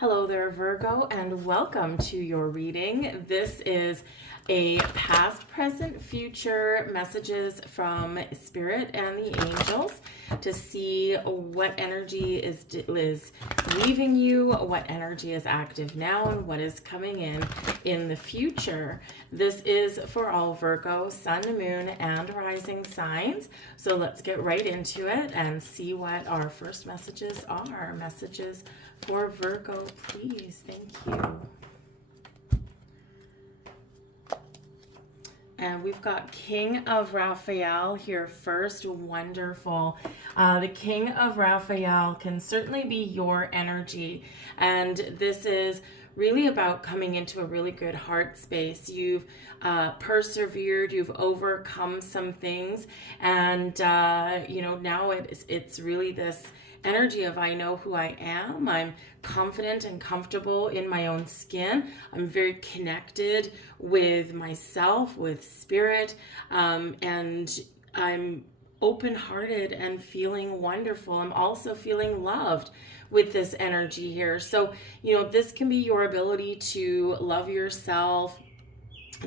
Hello there, Virgo, and welcome to your reading. This is a past, present, future messages from Spirit and the angels to see what energy is leaving you, what energy is active now, and what is coming in the future. This is for all Virgo, Sun, Moon, and Rising signs. So let's get right into it and see what our first messages are. Messages for Virgo, please. Thank you. And we've got King of Raphael here first. Wonderful. The King of Raphael can certainly be your energy. And this is really about coming into a really good heart space. You've persevered, you've overcome some things. And, now it's really this energy of I know who I am. I'm confident and comfortable in my own skin. I'm very connected with myself, with spirit, and I'm open-hearted and feeling wonderful. I'm also feeling loved with this energy here. So, this can be your ability to love yourself,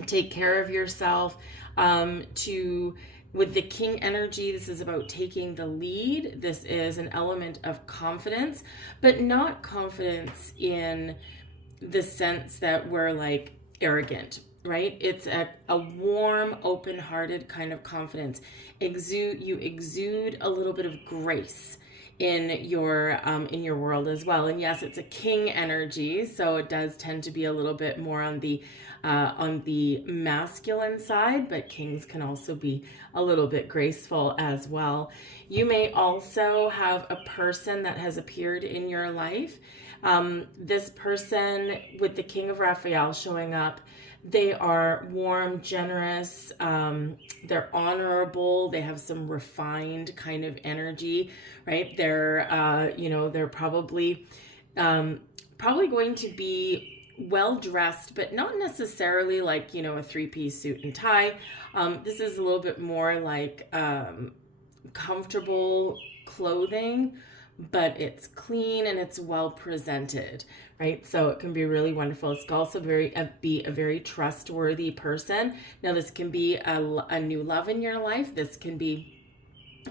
take care of yourself, with the King energy, this is about taking the lead. This is an element of confidence, but not confidence in the sense that we're like arrogant, right? It's a warm, open-hearted kind of confidence. You exude a little bit of grace in your world as well. And yes, it's a King energy, so it does tend to be a little bit more on the masculine side, but kings can also be a little bit graceful as well. You may also have a person that has appeared in your life. This person with the King of Raphael showing up, they are warm, generous, they're honorable, they have some refined kind of energy, right? They're probably going to be well dressed, but not necessarily like, a three-piece suit and tie. This is a little bit more like comfortable clothing, but it's clean and it's well presented, right? So it can be really wonderful. It's also be a very trustworthy person. Now, this can be a new love in your life. This can be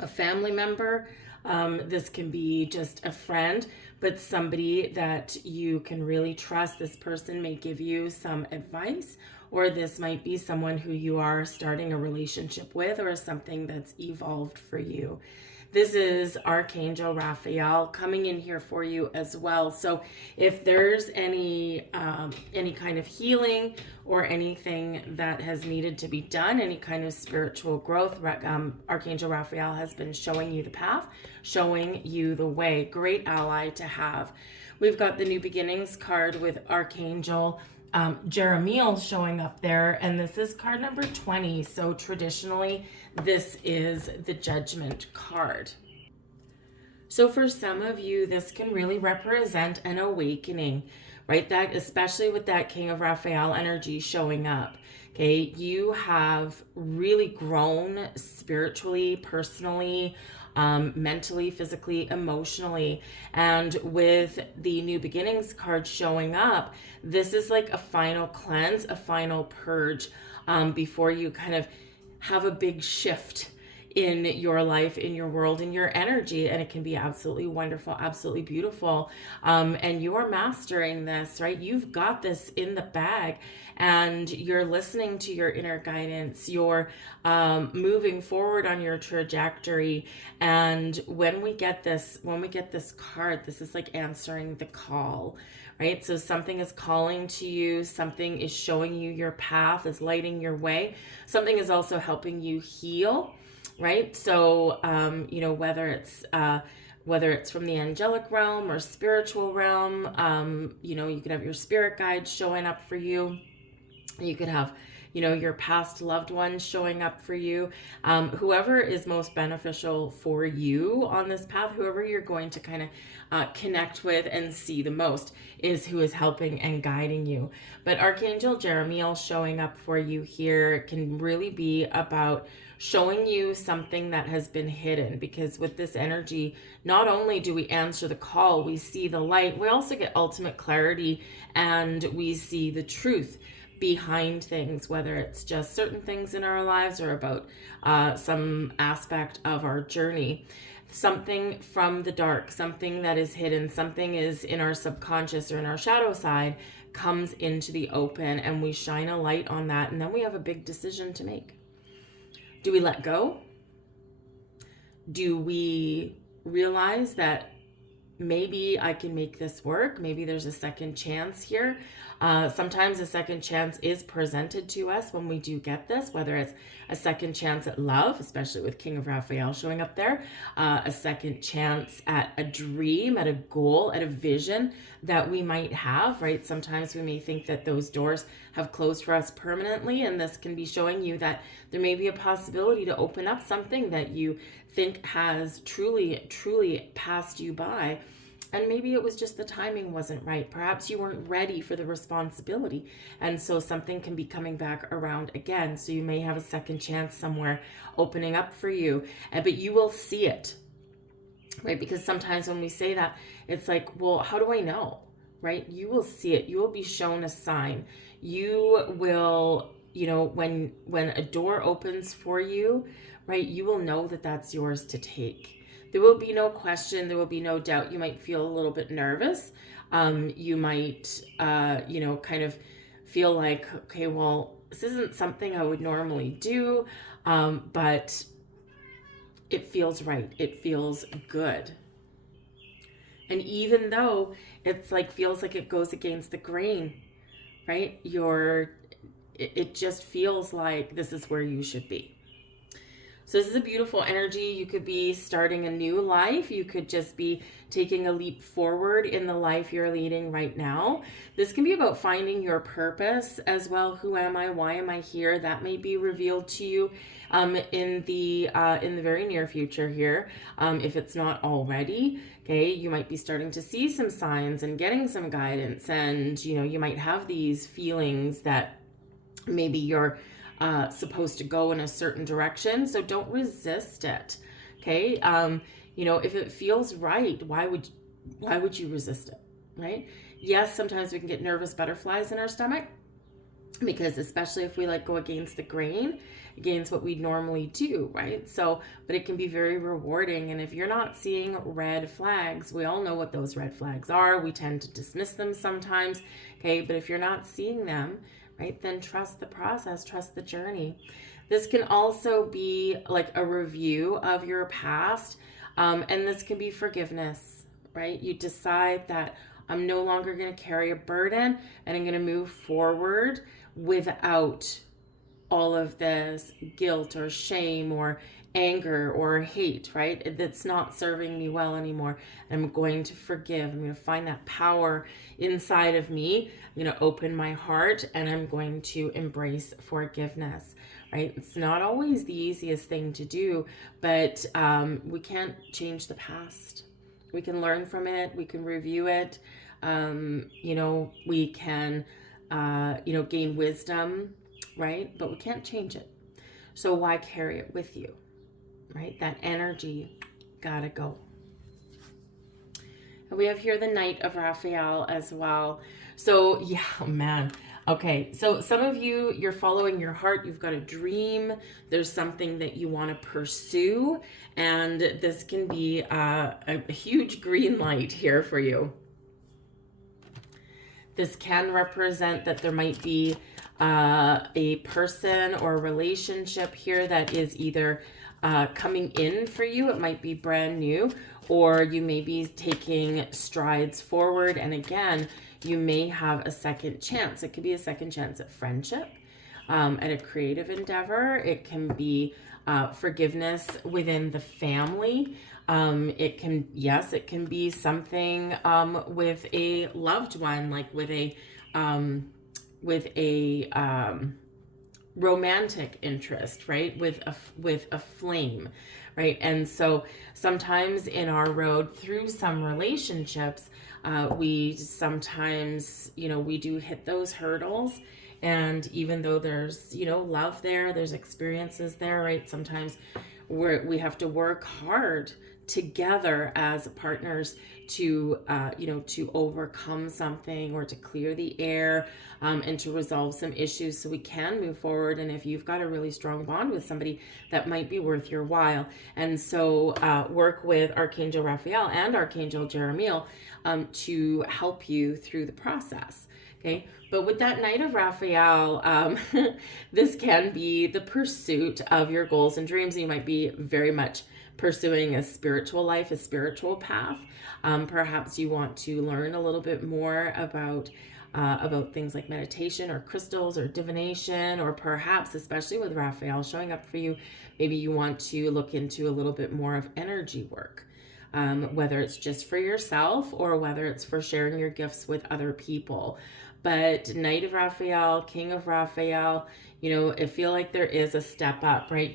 a family member. This can be just a friend, but somebody that you can really trust. This person may give you some advice, or this might be someone who you are starting a relationship with, or something that's evolved for you. This is Archangel Raphael coming in here for you as well. So if there's any kind of healing or anything that has needed to be done, any kind of spiritual growth, Archangel Raphael has been showing you the path, showing you the way. Great ally to have. We've got the New Beginnings card with Archangel Jeremiel showing up there, and this is card number 20. So traditionally, this is the Judgment card. So for some of you, this can really represent an awakening, right? That, especially with that King of Raphael energy showing up. Okay, you have really grown spiritually, personally, mentally, physically, emotionally. And with the New Beginnings card showing up, this is like a final cleanse, a final purge, before you kind of have a big shift in your life, in your world, in your energy. And it can be absolutely wonderful, absolutely beautiful. And you are mastering this, right? You've got this in the bag, and you're listening to your inner guidance. You're moving forward on your trajectory. And when we get this card, this is like answering the call, right? So something is calling to you, something is showing you your path, is lighting your way. Something is also helping you heal, right? So, whether it's from the angelic realm or spiritual realm, you could have your spirit guides showing up for you. You could have, your past loved ones showing up for you. Whoever is most beneficial for you on this path, whoever you're going to kind of connect with and see the most is who is helping and guiding you. But Archangel Jeremiel showing up for you here can really be about showing you something that has been hidden. Because with this energy, not only do we answer the call, we see the light, we also get ultimate clarity, and we see the truth behind things, whether it's just certain things in our lives or about some aspect of our journey. Something from the dark, something that is hidden, something is in our subconscious or in our shadow side, comes into the open, and we shine a light on that, and then we have a big decision to make. Do we let go? Do we realize that maybe I can make this work? Maybe there's a second chance here. Sometimes a second chance is presented to us when we do get this, whether it's a second chance at love, especially with King of Raphael showing up there, a second chance at a dream, at a goal, at a vision that we might have, right? Sometimes we may think that those doors have closed for us permanently, and this can be showing you that there may be a possibility to open up something that you think has truly passed you by. And maybe it was just the timing wasn't right. Perhaps you weren't ready for the responsibility. And so something can be coming back around again. So you may have a second chance somewhere opening up for you, but you will see it, right? Because sometimes when we say that, it's like, well, how do I know, right? You will see it. You will be shown a sign. You will, when a door opens for you, right, you will know that that's yours to take. There will be no question. There will be no doubt. You might feel a little bit nervous. You might, kind of feel like, okay, well, this isn't something I would normally do, but it feels right. It feels good. And even though it's like, feels like it goes against the grain, right? It just feels like this is where you should be. So this is a beautiful energy. You could be starting a new life. You could just be taking a leap forward in the life you're leading right now. This can be about finding your purpose as well. Who am I? Why am I here? That may be revealed to you in the very near future here, if it's not already. Okay, you might be starting to see some signs and getting some guidance, and you might have these feelings that maybe you're supposed to go in a certain direction. So don't resist it. Okay. If it feels right, why would you resist it? Right. Yes. Sometimes we can get nervous butterflies in our stomach, because especially if we go against the grain, against what we normally do. Right. So, but it can be very rewarding. And if you're not seeing red flags, we all know what those red flags are. We tend to dismiss them sometimes. Okay. But if you're not seeing them, right, then trust the process, trust the journey. This can also be like a review of your past, and this can be forgiveness, right? You decide that I'm no longer going to carry a burden, and I'm going to move forward without all of this guilt or shame or anger or hate, right? That's not serving me well anymore. I'm going to forgive. I'm going to find that power inside of me. I'm going to open my heart, and I'm going to embrace forgiveness, right? It's not always the easiest thing to do, but we can't change the past. We can learn from it. We can review it. We can, gain wisdom, right? But we can't change it. So why carry it with you, right? That energy gotta go. And we have here the Knight of Raphael as well. So yeah, man. Okay, so some of you, you're following your heart. You've got a dream. There's something that you want to pursue. And this can be a huge green light here for you. This can represent that there might be a person or a relationship here that is either coming in for you. It might be brand new, or you may be taking strides forward. And again, you may have a second chance. It could be a second chance at friendship, at a creative endeavor. It can be forgiveness within the family. It can be something with a loved one, like with a romantic interest, right? With a flame, right? And so sometimes in our road through some relationships, we sometimes, we do hit those hurdles, And even though there's, love there, there's experiences there, right? Sometimes we have to work hard together as partners to to overcome something or to clear the air, and to resolve some issues so we can move forward. And if you've got a really strong bond with somebody, that might be worth your while. And so work with Archangel Raphael and Archangel Jeremiel to help you through the process. Okay, but with that Knight of Raphael, this can be the pursuit of your goals and dreams. You might be very much pursuing a spiritual life, a spiritual path. Perhaps you want to learn a little bit more about things like meditation or crystals or divination, or perhaps, especially with Raphael showing up for you, maybe you want to look into a little bit more of energy work. Whether it's just for yourself or whether it's for sharing your gifts with other people. But Knight of Raphael, King of Raphael, I feel like there is a step up, right?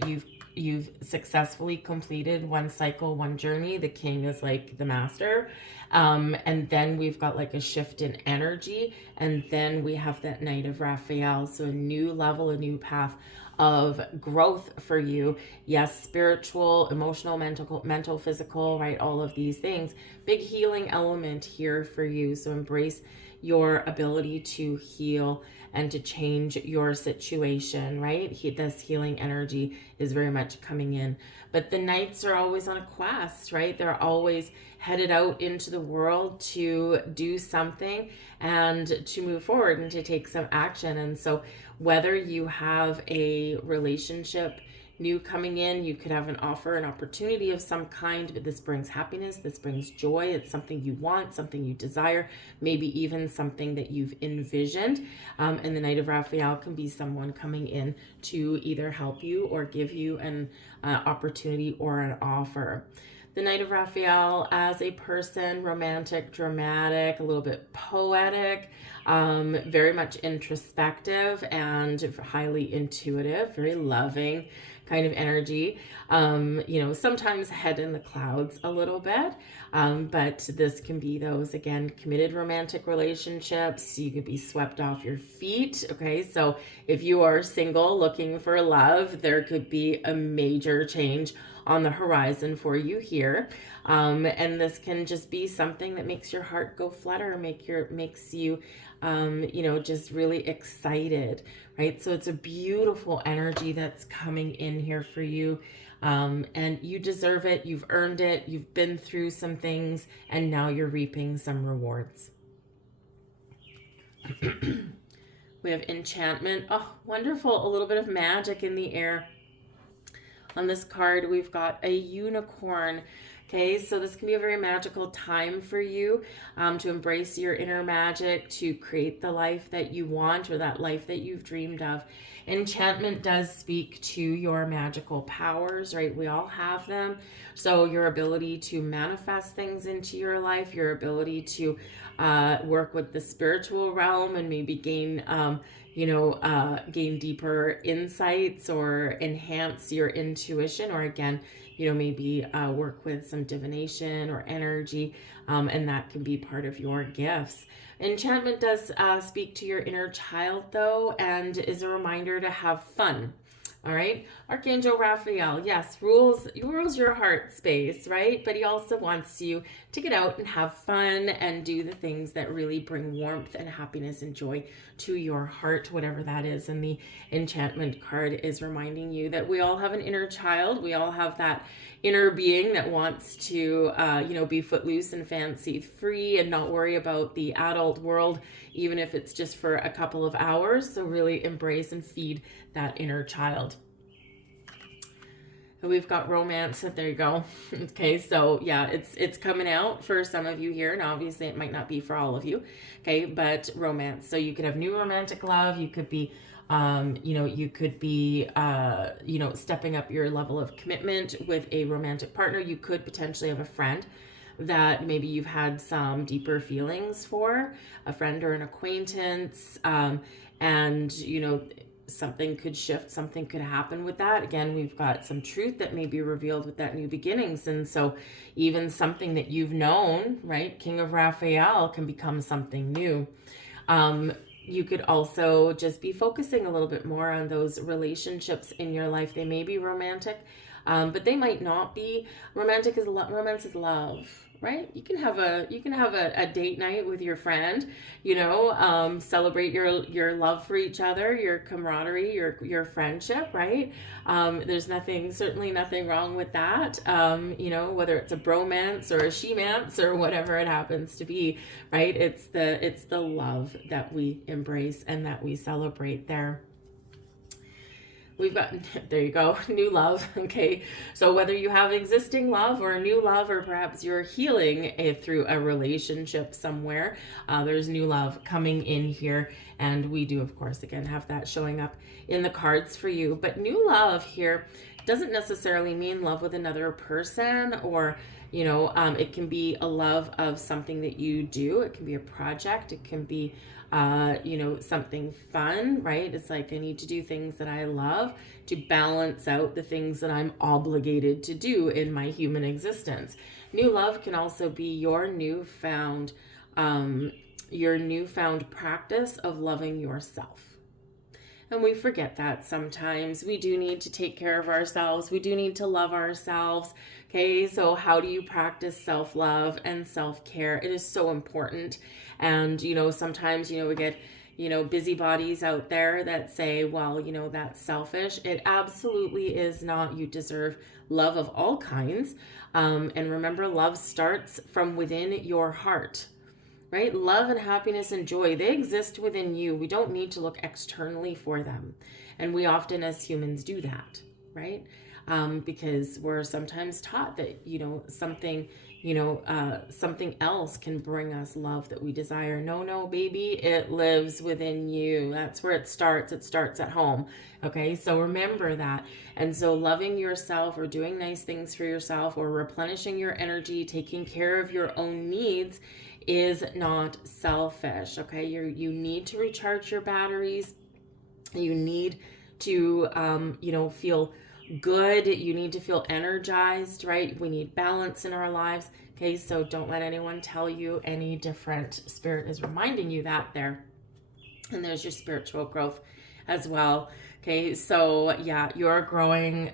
You've successfully completed one cycle, one journey. The King is like the master. And then we've got like a shift in energy. And then we have that Knight of Raphael. So a new level, a new path of growth for you. Yes, spiritual, emotional, mental, physical, right? All of these things. Big healing element here for you. So embrace your ability to heal and to change your situation, right? This healing energy is very much coming in. But the knights are always on a quest, right? They're always headed out into the world to do something and to move forward and to take some action. And so whether you have a relationship new coming in, you could have an offer, an opportunity of some kind, but this brings happiness, this brings joy. It's something you want, something you desire, maybe even something that you've envisioned. And the Knight of Raphael can be someone coming in to either help you or give you an opportunity or an offer. The Knight of Raphael as a person, romantic, dramatic, a little bit poetic, very much introspective and highly intuitive, very loving kind of energy. Sometimes head in the clouds a little bit, but this can be those, again, committed romantic relationships. You could be swept off your feet. Okay, so if you are single looking for love, there could be a major change on the horizon for you here. And this can just be something that makes your heart go flutter, makes you, just really excited, right? So it's a beautiful energy that's coming in here for you. And you deserve it. You've earned it. You've been through some things, and now you're reaping some rewards. We have enchantment. Oh, wonderful. A little bit of magic in the air. On this card, we've got a unicorn. Okay, so this can be a very magical time for you to embrace your inner magic, to create the life that you want or that life that you've dreamed of. Enchantment does speak to your magical powers, right? We all have them. So your ability to manifest things into your life, your ability to work with the spiritual realm and maybe gain deeper insights or enhance your intuition, or again, maybe work with some divination or energy, and that can be part of your gifts. Enchantment does speak to your inner child, though, and is a reminder to have fun. All right, Archangel Raphael, yes, rules your heart space, right? But he also wants you to get out and have fun and do the things that really bring warmth and happiness and joy to your heart, whatever that is. And the enchantment card is reminding you that we all have an inner child. We all have that inner being that wants to, be footloose and fancy free and not worry about the adult world, even if it's just for a couple of hours. So really embrace and feed that inner child. And we've got romance. There you go. Okay, so yeah, it's coming out for some of you here, and obviously it might not be for all of you. Okay, but romance. So you could have new romantic love. You could be stepping up your level of commitment with a romantic partner. You could potentially have a friend that maybe you've had some deeper feelings for, a friend or an acquaintance, and something could shift, something could happen with that. Again, we've got some truth that may be revealed with that new beginnings. And so even something that you've known, right, King of Raphael, can become something new. You could also just be focusing a little bit more on those relationships in your life. They may be romantic, but they might not be. Romance is love, right? You can have a date night with your friend, celebrate your love for each other, your camaraderie, your friendship, right? There's certainly nothing wrong with that. Whether it's a bromance or a she-mance or whatever it happens to be, right? It's the love that we embrace and that we celebrate there. We've got, there you go, new love. Okay. So whether you have existing love or new love, or perhaps you're healing through a relationship somewhere, there's new love coming in here. And we do, of course, again, have that showing up in the cards for you. But new love here doesn't necessarily mean love with another person, or it can be a love of something that you do. It can be a project. It can be something fun, right? It's like, I need to do things that I love to balance out the things that I'm obligated to do in my human existence. New love can also be your newfound practice of loving yourself. And we forget that sometimes. We do need to take care of ourselves. We do need to love ourselves. Okay, so how do you practice self-love and self-care? It is so important. And, sometimes, we get, busybodies out there that say, well, that's selfish. It absolutely is not. You deserve love of all kinds. And remember, love starts from within your heart. Right? Love and happiness and joy, they exist within you. We don't need to look externally for them. And we often as humans do that, right? Because we're sometimes taught that, something else can bring us love that we desire. No, baby, it lives within you. That's where it starts. It starts at home. Okay, so remember that. And so loving yourself, or doing nice things for yourself, or replenishing your energy, taking care of your own needs is not selfish. Okay, you need to recharge your batteries. You need to feel good. You need to feel energized, right? We need balance in our lives. Okay, so don't let anyone tell you any different. Spirit is reminding you that there. And there's your spiritual growth as well. Okay, so yeah, you're growing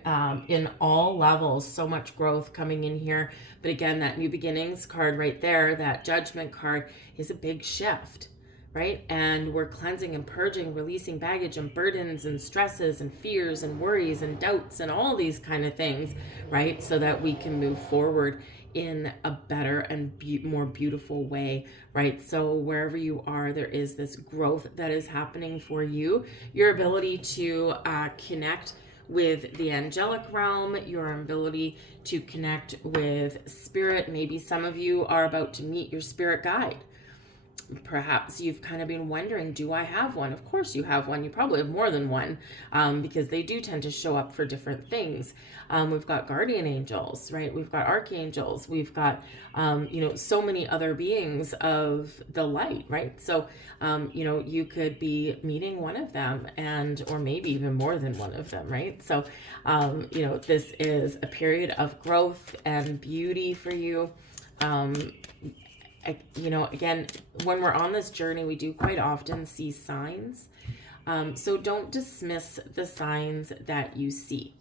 in all levels. So much growth coming in here. But again, that new beginnings card right there, that judgment card, is a big shift, right? And we're cleansing and purging, releasing baggage and burdens and stresses and fears and worries and doubts and all these kind of things, right? So that we can move forward in a better and more beautiful way, right? So wherever you are, there is this growth that is happening for you. Your ability to connect with the angelic realm, your ability to connect with spirit. Maybe some of you are about to meet your spirit guide. Perhaps you've kind of been wondering, do I have one? Of course you have one. You probably have more than one, because they do tend to show up for different things. We've got guardian angels, right? We've got archangels. We've got, so many other beings of the light, right? So, you could be meeting one of them, or maybe even more than one of them, right? So, this is a period of growth and beauty for you. Again, when we're on this journey, we do quite often see signs. So don't dismiss the signs that you see.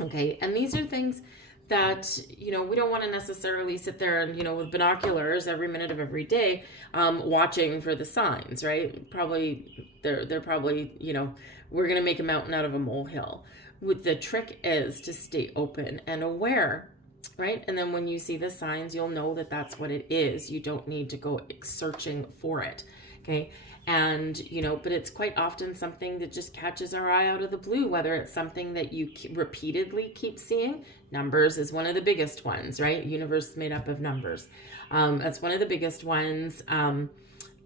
Okay. And these are things that, we don't want to necessarily sit there and, with binoculars every minute of every day, watching for the signs, right? They're probably, we're going to make a mountain out of a molehill. The trick is to stay open and aware, right? And then when you see the signs, you'll know that that's what it is. You don't need to go searching for it. Okay. And, but it's quite often something that just catches our eye out of the blue, whether it's something that you repeatedly keep seeing. Numbers is one of the biggest ones, right? Universe is made up of numbers. That's one of the biggest ones.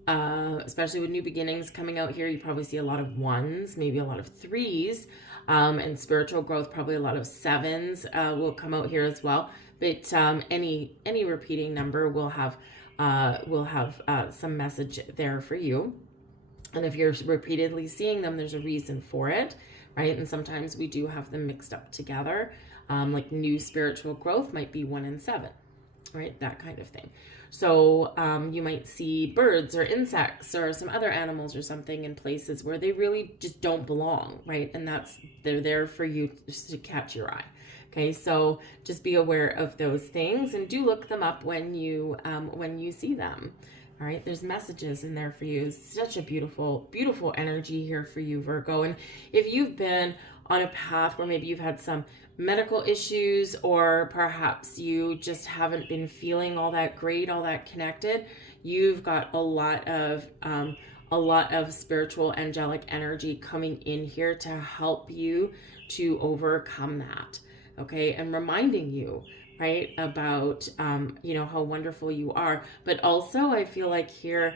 Especially with new beginnings coming out here, you probably see a lot of ones, maybe a lot of threes, and spiritual growth, probably a lot of sevens will come out here as well. But any repeating number will have some message there for you. And if you're repeatedly seeing them, there's a reason for it, right? And sometimes we do have them mixed up together. Like new spiritual growth might be 1 and 7. right? That kind of thing. So you might see birds or insects or some other animals or something in places where they really just don't belong, right? And they're there for you just to catch your eye. Okay, so just be aware of those things and do look them up when you see them. All right, there's messages in there for you. Such a beautiful, beautiful energy here for you, Virgo. And if you've been on a path where maybe you've had some medical issues, or perhaps you just haven't been feeling all that great, all that connected, you've got a lot of spiritual angelic energy coming in here to help you to overcome that. Okay, and reminding you, right, about how wonderful you are. But also I feel like here,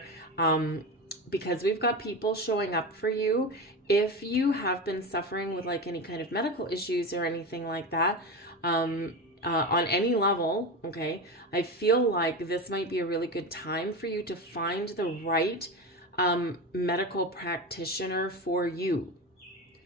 because we've got people showing up for you, if you have been suffering with like any kind of medical issues or anything like that, on any level, okay, I feel like this might be a really good time for you to find the right medical practitioner for you,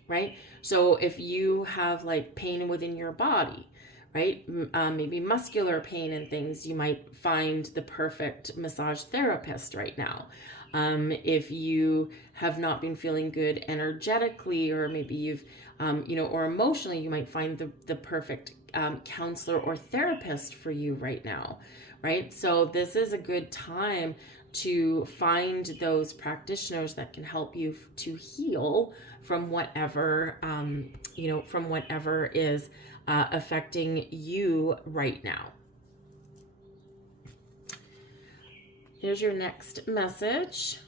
right? So if you have like pain within your body, right, maybe muscular pain and things, you might find the perfect massage therapist right now. If you have not been feeling good energetically, or maybe you've, or emotionally, you might find the perfect counselor or therapist for you right now, right? So this is a good time to find those practitioners that can help you to heal from whatever, from whatever is affecting you right now. Here's your next message.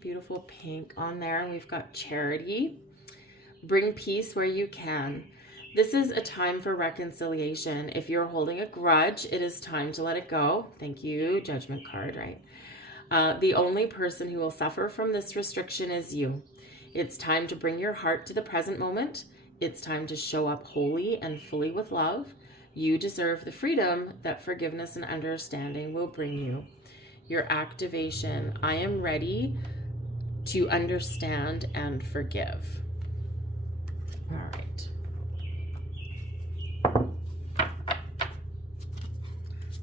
Beautiful pink on there. We've got Charity. Bring peace where you can. This is a time for reconciliation. If you're holding a grudge, it is time to let it go. Thank you. Judgment card, right? The only person who will suffer from this restriction is you. It's time to bring your heart to the present moment. It's time to show up wholly and fully with love. You deserve the freedom that forgiveness and understanding will bring you. Your activation. I am ready to understand and forgive. All right.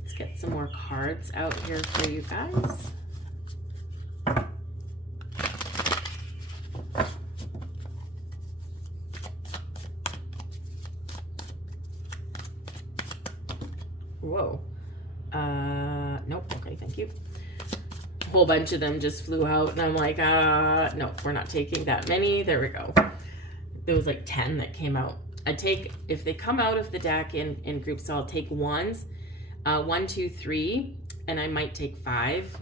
Let's get some more cards out here for you guys. Whoa. Nope. Okay, thank you. A whole bunch of them just flew out, and I'm like, no, we're not taking that many. There we go. There was like 10 that came out. If they come out of the deck in groups, so I'll take ones, 1, 2, 3, and I might take 5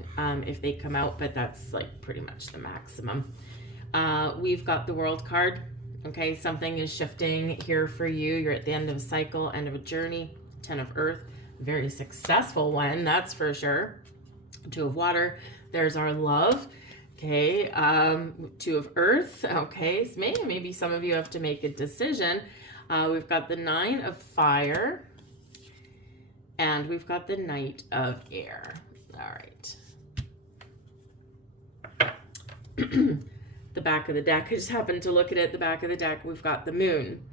if they come out, but that's like pretty much the maximum. We've got the World card. Okay, something is shifting here for you. You're at the end of a cycle, end of a journey. 10 of Earth, very successful one, that's for sure. 2 of Water, there's our love. Okay, 2 of Earth. Okay, so maybe some of you have to make a decision. We've got the 9 of Fire, and we've got the Knight of Air. All right. The back of the deck, I just happened to look at it. The back of the deck, we've got the Moon.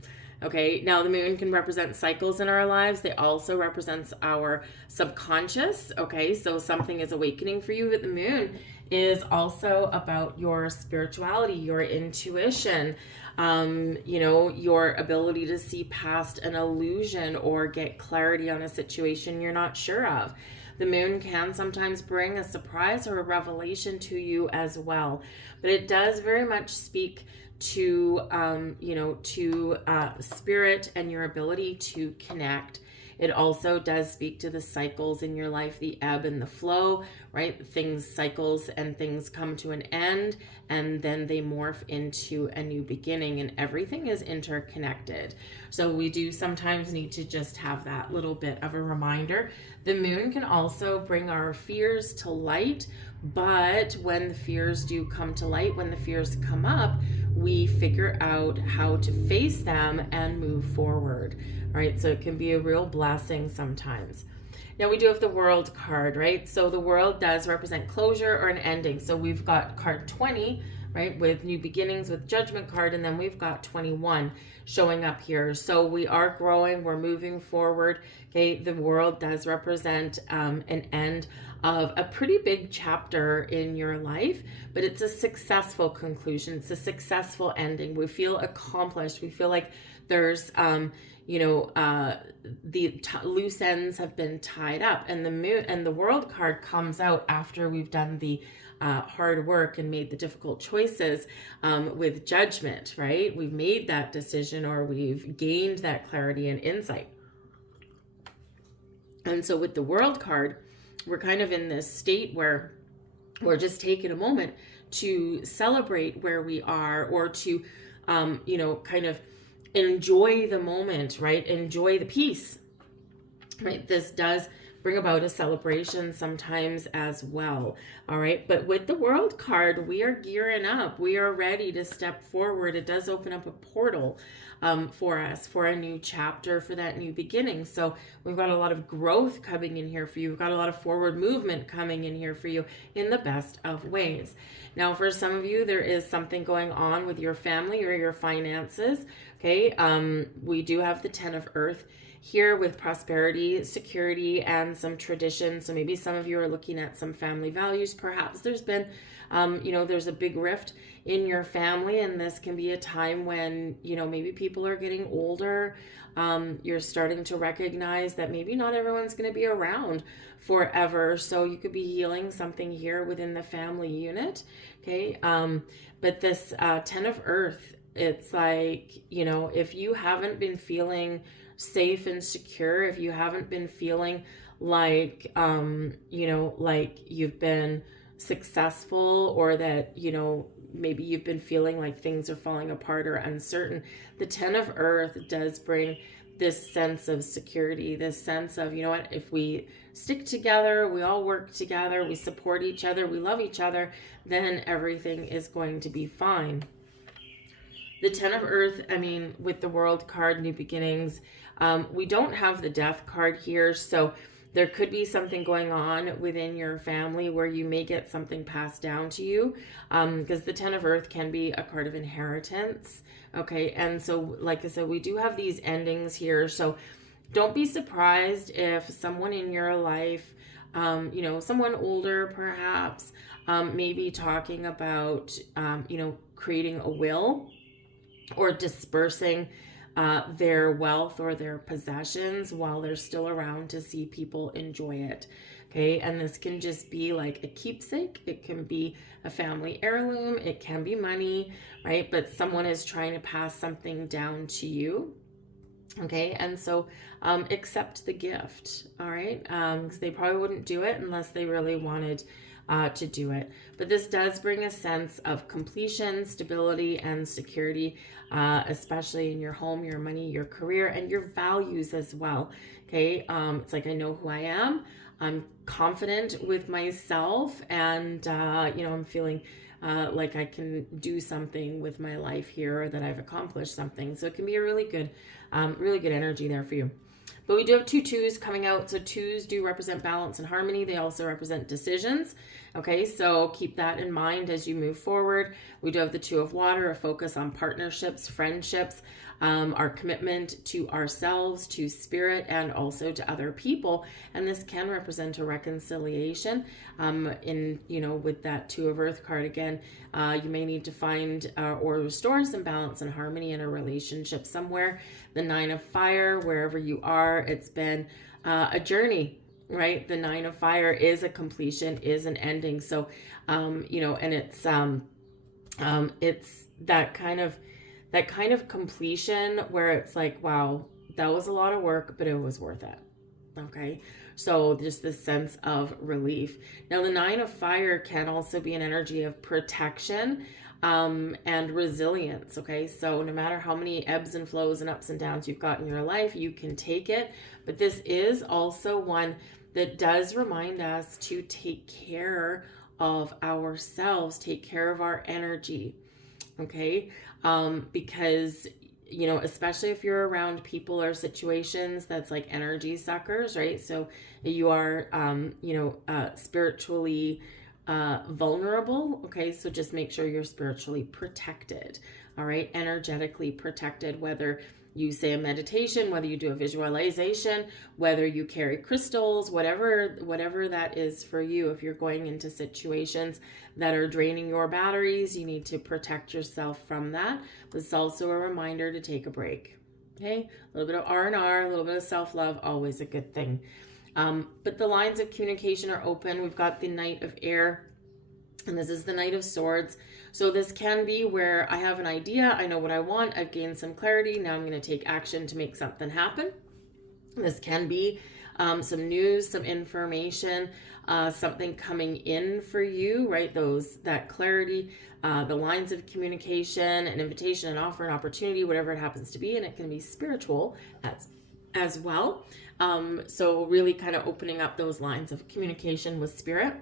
Okay, now the moon can represent cycles in our lives. They also represents our subconscious. Okay, so something is awakening for you, but the moon is also about your spirituality, your intuition, your ability to see past an illusion or get clarity on a situation you're not sure of. The moon can sometimes bring a surprise or a revelation to you as well, but it does very much speak to spirit and your ability to connect. It also does speak to the cycles in your life, the ebb and the flow, right? Cycles and things come to an end, and then they morph into a new beginning, and everything is interconnected. So we do sometimes need to just have that little bit of a reminder. The moon can also bring our fears to light, but when the fears do come to light, when the fears come up, we figure out how to face them and move forward, right? So it can be a real blessing sometimes. Now we do have the World card, right? So the World does represent closure or an ending. So we've got card 20, right? With new beginnings, with Judgment card, and then we've got 21 showing up here. So we are growing, we're moving forward. Okay, the world does represent an end of a pretty big chapter in your life, but it's a successful conclusion. It's a successful ending. We feel accomplished. We feel like there's loose ends have been tied up, and the moon and the world card comes out after we've done the hard work and made the difficult choices with Judgment, right? We've made that decision, or we've gained that clarity and insight. And so with the world card, we're kind of in this state where we're just taking a moment to celebrate where we are, or to kind of enjoy the moment, right? Enjoy the peace, right? This does bring about a celebration sometimes as well. All right. But with the world card, we are gearing up. We are ready to step forward. It does open up a portal for us, for a new chapter, for that new beginning. So we've got a lot of growth coming in here for you. We've got a lot of forward movement coming in here for you in the best of ways. Now, for some of you, there is something going on with your family or your finances. Okay. We do have the 10 of Earth here with prosperity, security, and some tradition. So maybe some of you are looking at some family values. Perhaps there's been, there's a big rift in your family, and this can be a time when, maybe people are getting older. You're starting to recognize that maybe not everyone's going to be around forever. So you could be healing something here within the family unit. Okay. But this 10 of Earth, it's like, if you haven't been feeling safe and secure, if you haven't been feeling like like you've been successful, or that maybe you've been feeling like things are falling apart or uncertain, the 10 of Earth does bring this sense of security, this sense of, if we stick together, we all work together, we support each other, we love each other, then everything is going to be fine. The 10 of Earth, with the world card, new beginnings, we don't have the death card here. So there could be something going on within your family where you may get something passed down to you, because the 10 of Earth can be a card of inheritance. Okay. And so, like I said, we do have these endings here. So don't be surprised if someone in your life, someone older perhaps, maybe talking about, creating a will, or dispersing their wealth or their possessions while they're still around to see people enjoy it. Okay, and this can just be like a keepsake. It can be a family heirloom. It can be money, right? But someone is trying to pass something down to you. Okay, and so accept the gift, all right? Because they probably wouldn't do it unless they really wanted to do it. But this does bring a sense of completion, stability, and security, especially in your home, your money, your career, and your values as well. Okay, it's like, I know who I am. I'm confident with myself, and I'm feeling like I can do something with my life here, or that I've accomplished something. So it can be a really good energy there for you. But we do have 2 2s coming out. So 2s do represent balance and harmony. They also represent decisions. Okay, so keep that in mind as you move forward. We do have the 2 of water, a focus on partnerships, friendships, our commitment to ourselves, to spirit, and also to other people. And this can represent a reconciliation. With that 2 of Earth card again, you may need to find or restore some balance and harmony in a relationship somewhere. The 9 of Fire, wherever you are, it's been a journey, right? The 9 of Fire is a completion, is an ending. So, and it's that kind of completion where it's like, wow, that was a lot of work, but it was worth it. Okay. So just this sense of relief. Now, the 9 of Fire can also be an energy of protection, and resilience. Okay. So no matter how many ebbs and flows and ups and downs you've got in your life, you can take it. But this is also one that does remind us to take care of ourselves, take care of our energy. Okay. Because, especially if you're around people or situations that's like energy suckers, right? So you are, spiritually vulnerable. Okay, so just make sure you're spiritually protected. All right, energetically protected, whether you say a meditation, whether you do a visualization, whether you carry crystals, whatever that is for you. If you're going into situations that are draining your batteries, you need to protect yourself from that. This is also a reminder to take a break. Okay, a little bit of R&R, a little bit of self-love, always a good thing. But the lines of communication are open. We've got the Knight of Air, and this is the Knight of Swords. So this can be where I have an idea, I know what I want, I've gained some clarity, now I'm going to take action to make something happen. This can be some news, some information, something coming in for you, right? That clarity, the lines of communication, an invitation, an offer, an opportunity, whatever it happens to be, and it can be spiritual as well. So really kind of opening up those lines of communication with spirit.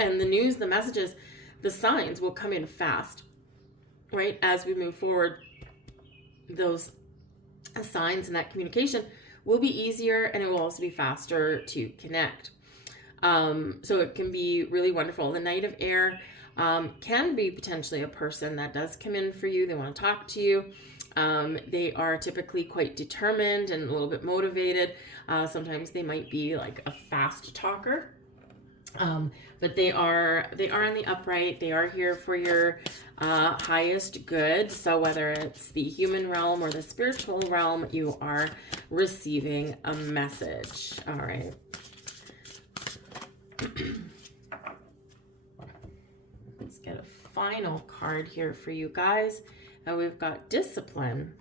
And the news, the messages, the signs will come in fast, right? As we move forward, those signs and that communication will be easier, and it will also be faster to connect. So it can be really wonderful. The Knight of Air can be potentially a person that does come in for you. They want to talk to you. They are typically quite determined and a little bit motivated. Sometimes they might be like a fast talker. But they are in the upright. They are here for your highest good. So whether it's the human realm or the spiritual realm, you are receiving a message. All right. Let's get a final card here for you guys. And we've got Discipline.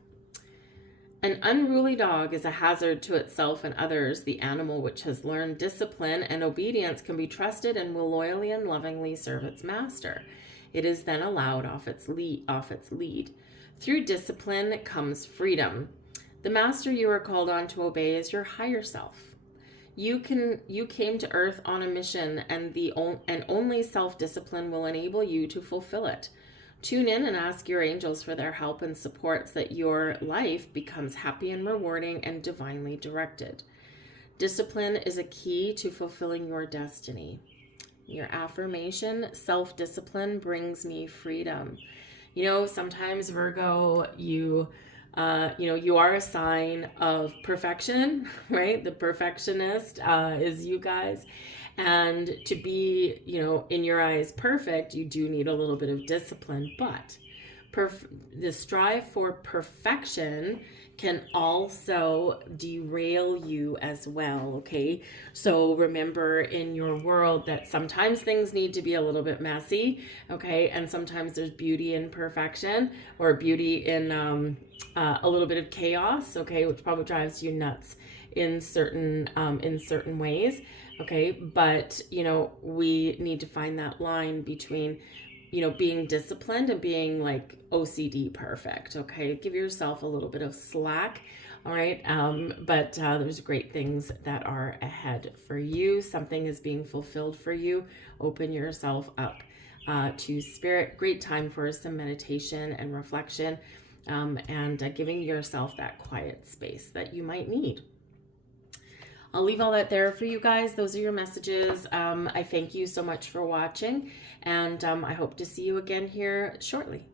An unruly dog is a hazard to itself and others. The animal which has learned discipline and obedience can be trusted and will loyally and lovingly serve its master. It is then allowed off its lead. Through discipline comes freedom. The master you are called on to obey is your higher self. You came to earth on a mission, and only self-discipline will enable you to fulfill it. Tune in and ask your angels for their help and support so that your life becomes happy and rewarding and divinely directed. Discipline is a key to fulfilling your destiny. Your affirmation, self-discipline brings me freedom. You know, sometimes Virgo, you are a sign of perfection, right? The perfectionist is you guys. And to be, in your eyes perfect, you do need a little bit of discipline. But the strive for perfection can also derail you as well, okay? So remember in your world that sometimes things need to be a little bit messy, okay? And sometimes there's beauty in perfection, or beauty in a little bit of chaos, okay? Which probably drives you nuts in certain ways. Okay, but, we need to find that line between, being disciplined and being like OCD perfect. Okay, give yourself a little bit of slack. All right, but there's great things that are ahead for you. Something is being fulfilled for you. Open yourself up to spirit. Great time for some meditation and reflection, and giving yourself that quiet space that you might need. I'll leave all that there for you guys. Those are your messages. I thank you so much for watching, and I hope to see you again here shortly.